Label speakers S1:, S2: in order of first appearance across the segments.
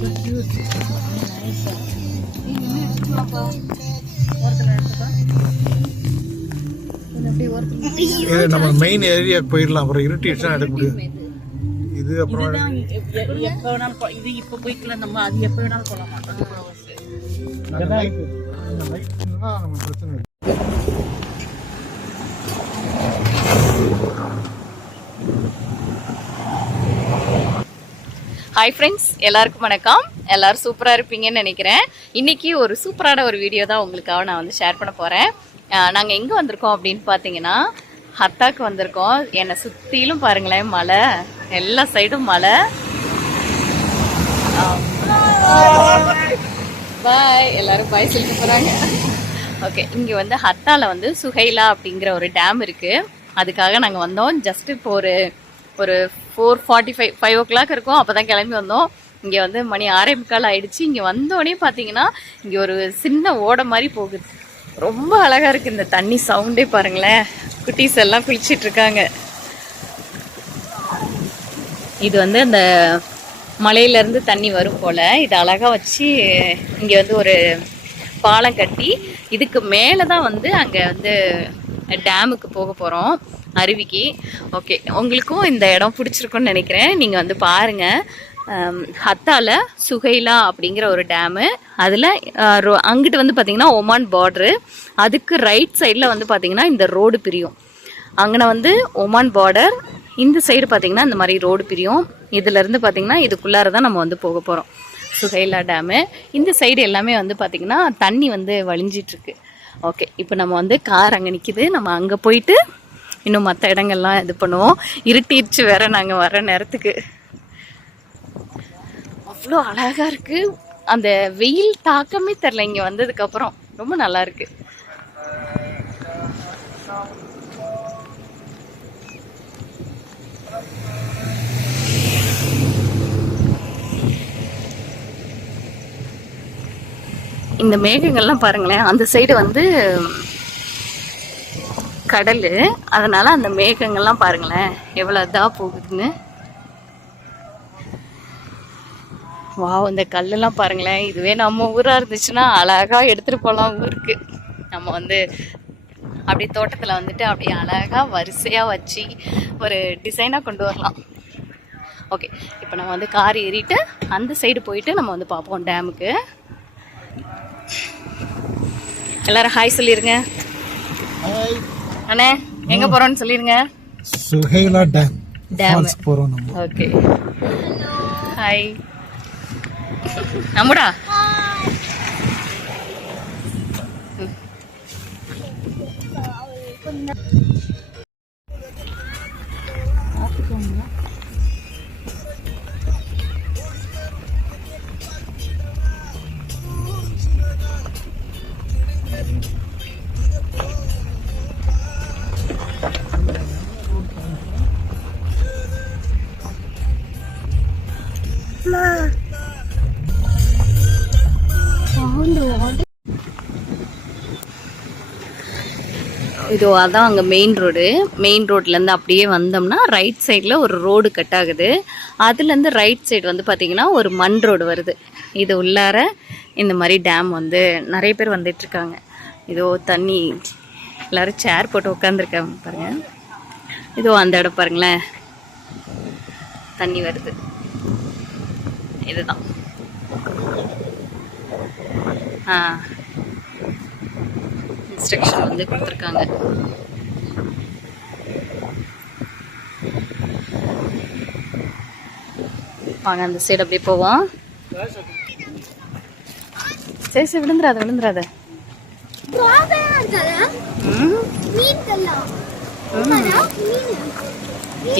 S1: so cute. Nice.
S2: இது நம்ம main ஏரியாக்கு போயிடலாம் அப்புறம் இருட்டிடுச்சுன்னா எடுக்க முடியாது இது அப்புறம்
S3: எப்ப வேணாலும் இது இப்ப போய்க்கலாம் நம்ம அது எப்ப வேணாலும் போகலாம்
S2: நமக்கு பிரச்சனை இல்லை.
S1: ஹாய் ஃப்ரெண்ட்ஸ் எல்லாருக்கும் வணக்கம். எல்லோரும் சூப்பராக இருப்பீங்கன்னு நினைக்கிறேன். இன்னைக்கு ஒரு சூப்பரான ஒரு வீடியோ தான் உங்களுக்காக நான் வந்து ஷேர் பண்ண போகிறேன் நாங்கள் எங்கே வந்திருக்கோம் அப்படின்னு பார்த்தீங்கன்னா ஹத்தாக்கு வந்திருக்கோம். என்னை சுற்றிலும் பாருங்களேன் மலை. எல்லா சைடும் மலை. பாய் எல்லோரும் பாய் சொல்லிட்டு போகிறாங்க ஓகே இங்கே வந்து ஹத்தாவில் வந்து சுஹைலா அப்படிங்கிற ஒரு டேம் இருக்குது அதுக்காக நாங்கள் வந்தோம். ஜஸ்ட் இப்போ ஒரு ஒரு four forty five five o'clock இருக்கும். அப்போ தான் கிளம்பி வந்தோம். இங்கே வந்து மணி ஆறே முக்கால் ஆயிடுச்சு. இங்கே வந்தோடனே பார்த்தீங்கன்னா இங்கே ஒரு சின்ன ஓடை மாதிரி போகுது. ரொம்ப அழகாக இருக்குது இந்த தண்ணி சவுண்டே பாருங்களேன். குட்டீஸ் எல்லாம் குளிச்சிட்ருக்காங்க இது வந்து அந்த மலையிலேருந்து தண்ணி வரும் போல். இது அழகாக வச்சு இங்கே வந்து ஒரு பாலம் கட்டி இதுக்கு மேலே தான் வந்து அங்கே வந்து டேமுக்கு போக போகிறோம் அருவிக்கு. ஓகே உங்களுக்கும் இந்த இடம் பிடிச்சிருக்குன்னு நினைக்கிறேன். நீங்கள் வந்து பாருங்கள் ஹத்தால சுகைலா அப்படிங்கிற ஒரு டேமு. அதில் அங்கிட்டு வந்து பார்த்தீங்கன்னா ஒமான் பார்ட்ரு அதுக்கு ரைட் சைடில் வந்து பார்த்தீங்கன்னா இந்த ரோடு பிரியும். அங்கே வந்து ஒமான் பார்டர் இந்த சைடு பார்த்தீங்கன்னா இந்த மாதிரி ரோடு பிரியும். இதுலேருந்து பார்த்தீங்கன்னா இதுக்குள்ளார தான் நம்ம வந்து போக போகிறோம் சுகைலா டேமு. இந்த சைடு எல்லாமே வந்து பார்த்தீங்கன்னா தண்ணி வந்து வழிஞ்சிட்ருக்கு ஓகே இப்போ நம்ம வந்து கார் அங்கே நிற்கிது நம்ம அங்கே போயிட்டு இன்னும் மற்ற இடங்கள்லாம் இது பண்ணுவோம். இருட்டிடுச்சு வேற நாங்கள் வர நேரத்துக்கு. அவ்வளோ அழகாக இருக்கு. அந்த வெயில் தாக்கமே தெரில இங்கே வந்ததுக்கப்புறம் ரொம்ப நல்லா இருக்கு. இந்த மேகங்கள்லாம் பாருங்களேன் அந்த சைடு வந்து கடல். அதனால் அந்த மேகங்கள்லாம் பாருங்களேன் எவ்வளோ இதாக போகுதுன்னு. வா இந்த கல்லெல்லாம் பாருங்களேன். இதுவே நம்ம ஊராக இருந்துச்சுன்னா அழகாக எடுத்துகிட்டு போகலாம் ஊருக்கு. நம்ம வந்து அப்படியே தோட்டத்தில் வந்துட்டு அப்படியே அழகாக வரிசையாக வச்சு ஒரு டிசைனாக கொண்டு வரலாம். ஓகே இப்போ நம்ம வந்து கார் ஏறிட்டு அந்த சைடு போயிட்டு நம்ம வந்து பார்ப்போம் டேமுக்கு எல்லாரும் ஹாய் சொல்லிருங்க. அண்ணே எங்க போறோம்னு சொல்லிருங்க
S2: சுஹைலா டேம்.
S1: டேம்.
S2: போகிறோம் நம்ம.
S1: ஓகே. ஹாய் நம்மடா இதோ அதான் அங்கே மெயின் ரோடு மெயின் ரோட்லேருந்து அப்படியே வந்தோம்னா ரைட் சைடில் ஒரு ரோடு கட் ஆகுது. அதுலேருந்து ரைட் சைடு வந்து பார்த்திங்கன்னா ஒரு மண் ரோடு வருது. இது உள்ளார இந்த மாதிரி டேம் வந்து நிறைய பேர் வந்துட்டுருக்காங்க இதோ தண்ணி எல்லாரும் சேர் போட்டு உட்காந்துருக்காங்க பாருங்கள் இதோ அந்த இடம் பாருங்களேன். தண்ணி வருது. இதுதான். ஆ. இன்ஸ்ட்ரக்ஷன் வந்து கொடுத்துருக்காங்க. வாங்க அந்த சைடு அப்படியே போவோம். சரி சரி விழுந்துடாத விழுந்துடாத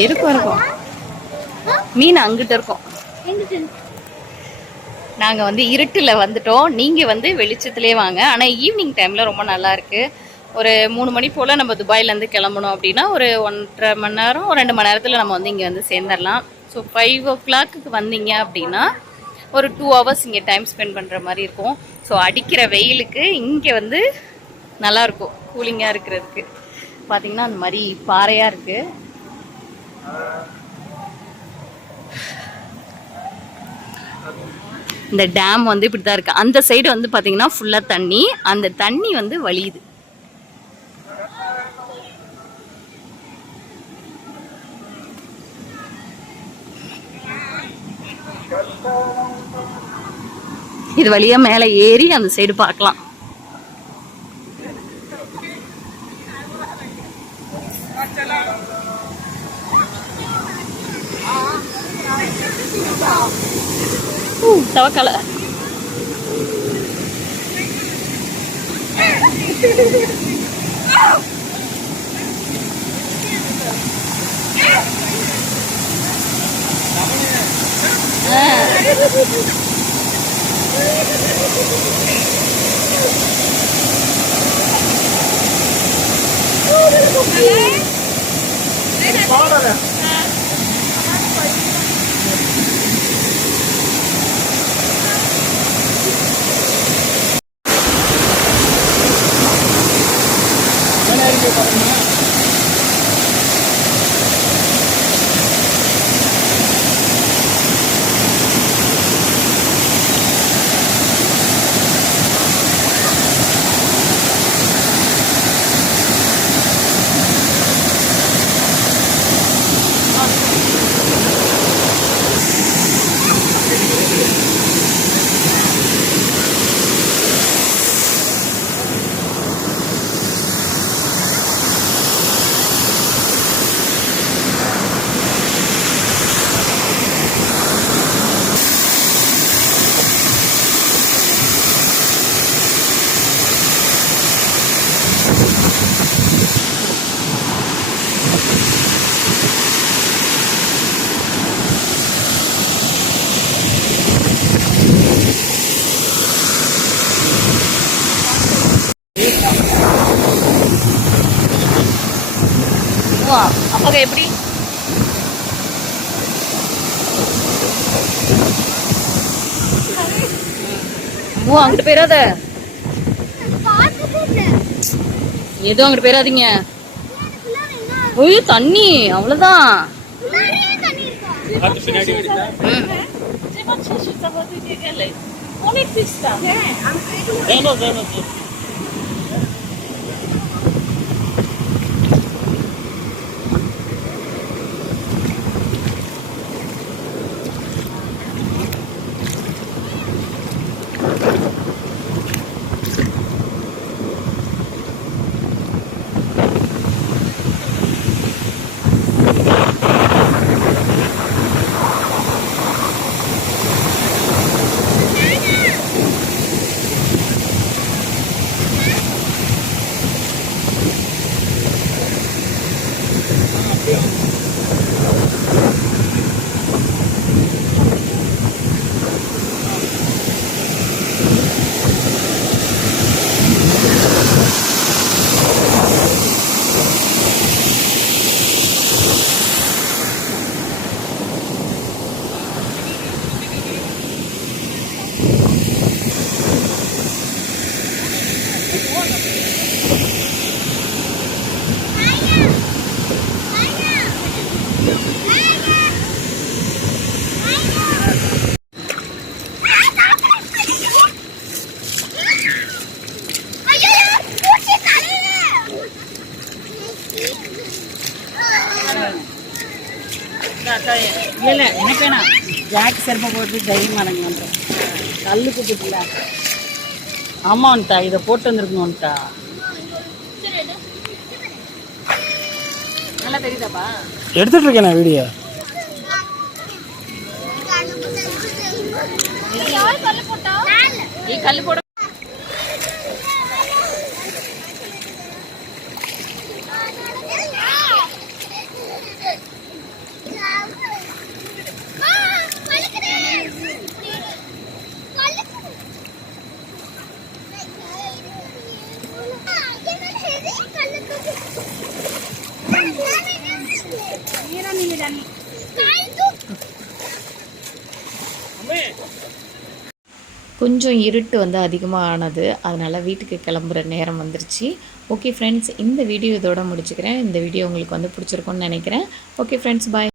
S1: இருக்கும் இருக்கும் மீன் அங்கிட்ட இருக்கும். நாங்கள் வந்து இருட்டில் வந்துட்டோம். நீங்கள் வந்து வெளிச்சத்துலேயே வாங்க. ஆனால் ஈவினிங் டைமில் ரொம்ப நல்லாயிருக்கு ஒரு மூணு மணி போல் நம்ம துபாயிலேருந்து கிளம்பணும் அப்படின்னா ஒரு ஒன்றரை மணி நேரம் ஒரு ரெண்டு மணி நேரத்தில் நம்ம வந்து இங்கே வந்து சேர்ந்துடலாம். ஸோ ஃபைவ் ஓ கிளாக்கு வந்தீங்க அப்படின்னா ஒரு டூ ஹவர்ஸ் இங்கே டைம் ஸ்பெண்ட் பண்ணுற மாதிரி இருக்கும். ஸோ அடிக்கிற வெயிலுக்கு இங்கே வந்து நல்லா இருக்கும். கூலிங்காக இருக்கிறதுக்கு. பார்த்தீங்கன்னா அந்த மாதிரி பாறையாக இருக்குது இந்த டேம் வந்து இப்படி தான் இருக்கு. அந்த சைடு வந்து பார்த்தீங்கன்னா ஃபுல்லாக தண்ணி அந்த தண்ணி வந்து வழியுது. இது வழியா மேலே ஏறி அந்த சைடு பார்க்கலாம். Ah. Hello? ஓ அப்போ எப்படி? ஓ அங்கிட்டு போயிடாத எதுவும் அங்கிட்டு போயிடாதீங்க ஐயோ தண்ணி அவ்வளவுதான். ம்.
S3: Vemos, vemos. இல்ல என்ன வேணாம் போட்டு தைரியமா எனக்கு வந்துடும் கல்லு குத்துட்டுல ஆமா வந்துட்டா இதை போட்டு வந்துருக்கணும் வந்துட்டா
S1: நல்லா தெரியுதாப்பா?
S2: எடுத்துட்டு இருக்கேன் வீடியோ.
S1: நீ கல்லு போட. கொஞ்சம் இருட்டு வந்து அதிகமாக ஆனது அதனால் வீட்டுக்கு கிளம்புற நேரம் வந்துருச்சு. ஓகே ஃப்ரெண்ட்ஸ் இந்த வீடியோ இதோட முடிச்சுக்கிறேன். இந்த வீடியோ உங்களுக்கு வந்து பிடிச்சிருக்கும்னு நினைக்கிறேன். Okay friends bye